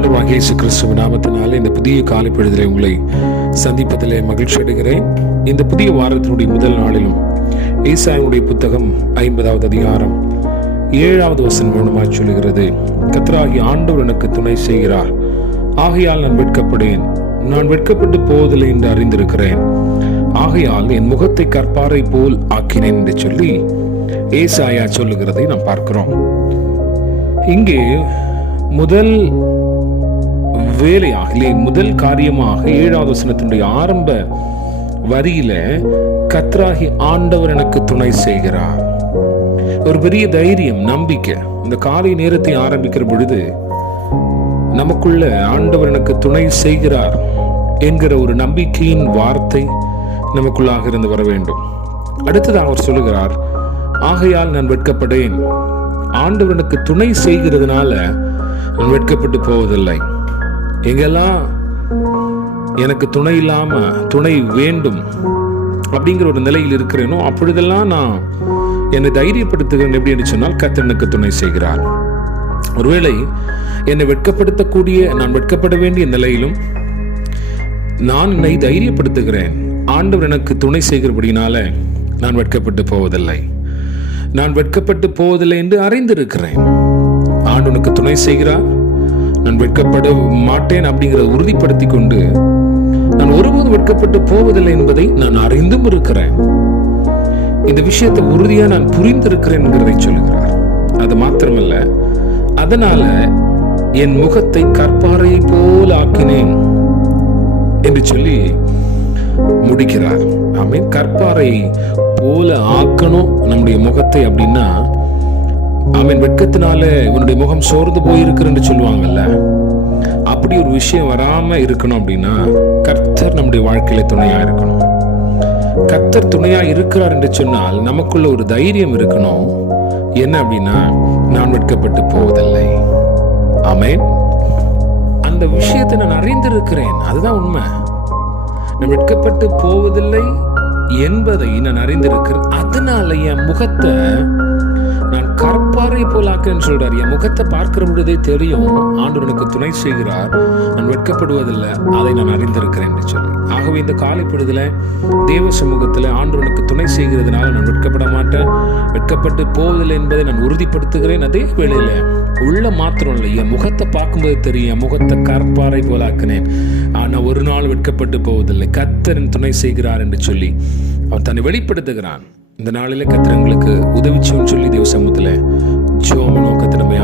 ஆண்டவராகிய இயேசு கிறிஸ்துவின் நாமத்தினாலே இந்த புதிய காலை பொழுதிலே உங்களை சந்திப்பதிலே மகிழ்ச்சி அடைகிறேன். இந்த புதிய வாரத்தினுடைய முதல் நாளிலும் ஏசாயாவுடைய புத்தகம் 50வது அதிகாரம் 7வது வசனம் மூலமாக சொல்லுகிறது, கர்த்தராகிய ஆண்டவர் எனக்கு துணை செய்கிறார், ஆகையால் நான் வெட்கப்படேன், நான் வெட்கப்பட்டு போவதில்லை என்று அறிந்திருக்கிறேன், ஆகையால் என் முகத்தை கற்பாரை போல் ஆக்கினேன் என்று சொல்லி ஏசாயா சொல்லுகிறதை நாம் பார்க்கிறோம். இங்கே முதல் வேலையாக முதல் காரியமாக 7வது வசனத்தினுடைய ஆரம்ப வரியில கர்த்தராகிய ஆண்டவர் எனக்கு துணை செய்கிறார். ஒரு பெரிய தைரியம், நம்பிக்கை. இந்த காலை நேரத்தை ஆரம்பிக்கிற பொழுது நமக்குள்ள ஆண்டவர் எனக்கு துணை செய்கிறார் என்கிற ஒரு நம்பிக்கையின் வார்த்தை நமக்குள்ளாக இருந்து வர வேண்டும். அடுத்ததாக அவர் சொல்லுகிறார், ஆகையால் நான் வெட்கப்படேன். ஆண்டவர் எனக்கு துணை செய்கிறதுனால நான் வெட்கப்பட்டு போவதில்லை. எங்கெல்லாம் எனக்கு துணை இல்லாம துணை வேண்டும் அப்படிங்கிற ஒரு நிலையில் இருக்கிறேனோ அப்பொழுதெல்லாம் நான் என்னை தைரியப்படுத்துகிறேன். எப்படி என்று சொன்னால், கர்த்தர் எனக்கு துணை செய்கிறார். ஒருவேளை என்னை வெட்கப்படுத்தக்கூடிய, நான் வெட்கப்பட வேண்டிய நிலையிலும் நான் என்னை தைரியப்படுத்துகிறேன். ஆண்டவர் எனக்கு துணை செய்கிறபடினால நான் வெட்கப்பட்டு போவதில்லை, நான் வெட்கப்பட்டு போவதில்லை என்று அறிந்திருக்கிறேன். ஆண்டவனுக்கு துணை செய்கிறார், நான் வெட்கப்பட மாட்டேன் அப்படிங்கிறத உறுதிப்படுத்தி கொண்டு நான் ஒருபோது வெட்கப்பட்டு போவதில்லை என்பதை நான் அறிந்தும் இருக்கிறேன். இந்த விஷயத்தை உறுதியா நான் புரிந்திருக்கிறேன் என்கிறதை சொல்லுகிறார். அது மாத்திரமல்ல, அதனால என் முகத்தை கற்பாரை போல் ஆக்கினேன் என்று சொல்லி முடிக்கிறார். ஆமென். கற்பாரை போல ஆக்கணும் நம்முடைய முகத்தை அப்படின்னா, ஆமென், வெட்கத்தினால இவனுடைய முகம் சோர்ந்து போயிருக்குன்னு சொல்லுவாங்கல்ல, அப்படி ஒரு விஷயம் வராம இருக்கணும் அப்படின்னா கர்த்தர் நம்முடைய வாழ்க்கையில துணையா இருக்கணும். கர்த்தர் துணையா இருக்கிறார் என்று சொன்னால் நமக்குள்ள ஒரு தைரியம் இருக்கணும். என்ன அப்படின்னா, நான் வெட்கப்பட்டு போவதில்லை. ஆமென். அந்த விஷயத்தை நான் அறிந்திருக்கிறேன், அதுதான் உண்மை. நான் வெட்கப்பட்டு போவதில்லை என்பதை நான் அறிந்திருக்கிறேன். அதனால என் முகத்தை நான் கற்பாரை போலாக்குன்னு சொல்றார். என் முகத்தை பார்க்கிற பொழுதே தெரியும் ஆண்டவர் எனக்கு துணை செய்கிறார், நான் வெட்கப்படுவதில்லை, அதை நான் அறிந்திருக்கிறேன் என்று சொல்லி. ஆகவே இந்த காலை பொழுதுல தேவ சமூகத்தில் ஆண்டவனுக்கு துணை செய்கிறதுனால நான் வெட்கப்பட மாட்டேன், வெட்கப்பட்டு போவதில்லை என்பதை நான் உறுதிப்படுத்துகிறேன். அதே வேளையில உள்ள மாத்திரம் இல்லை, என் முகத்தை பார்க்கும்போது தெரியும், என் முகத்தை கற்பாரை போலாக்கினேன், நான் ஒரு நாள் வெட்கப்பட்டு போவதில்லை, கர்த்தரின் துணை செய்கிறார் என்று சொல்லி அவன் தன்னை வெளிப்படுத்துகிறான். இந்த நாளிலே கர்த்தர் எங்களுக்கு உதவிச்சுன்னு சொல்லி தேவ சமூகத்தில் ஜெபம் நோக்கத்தை நம்ம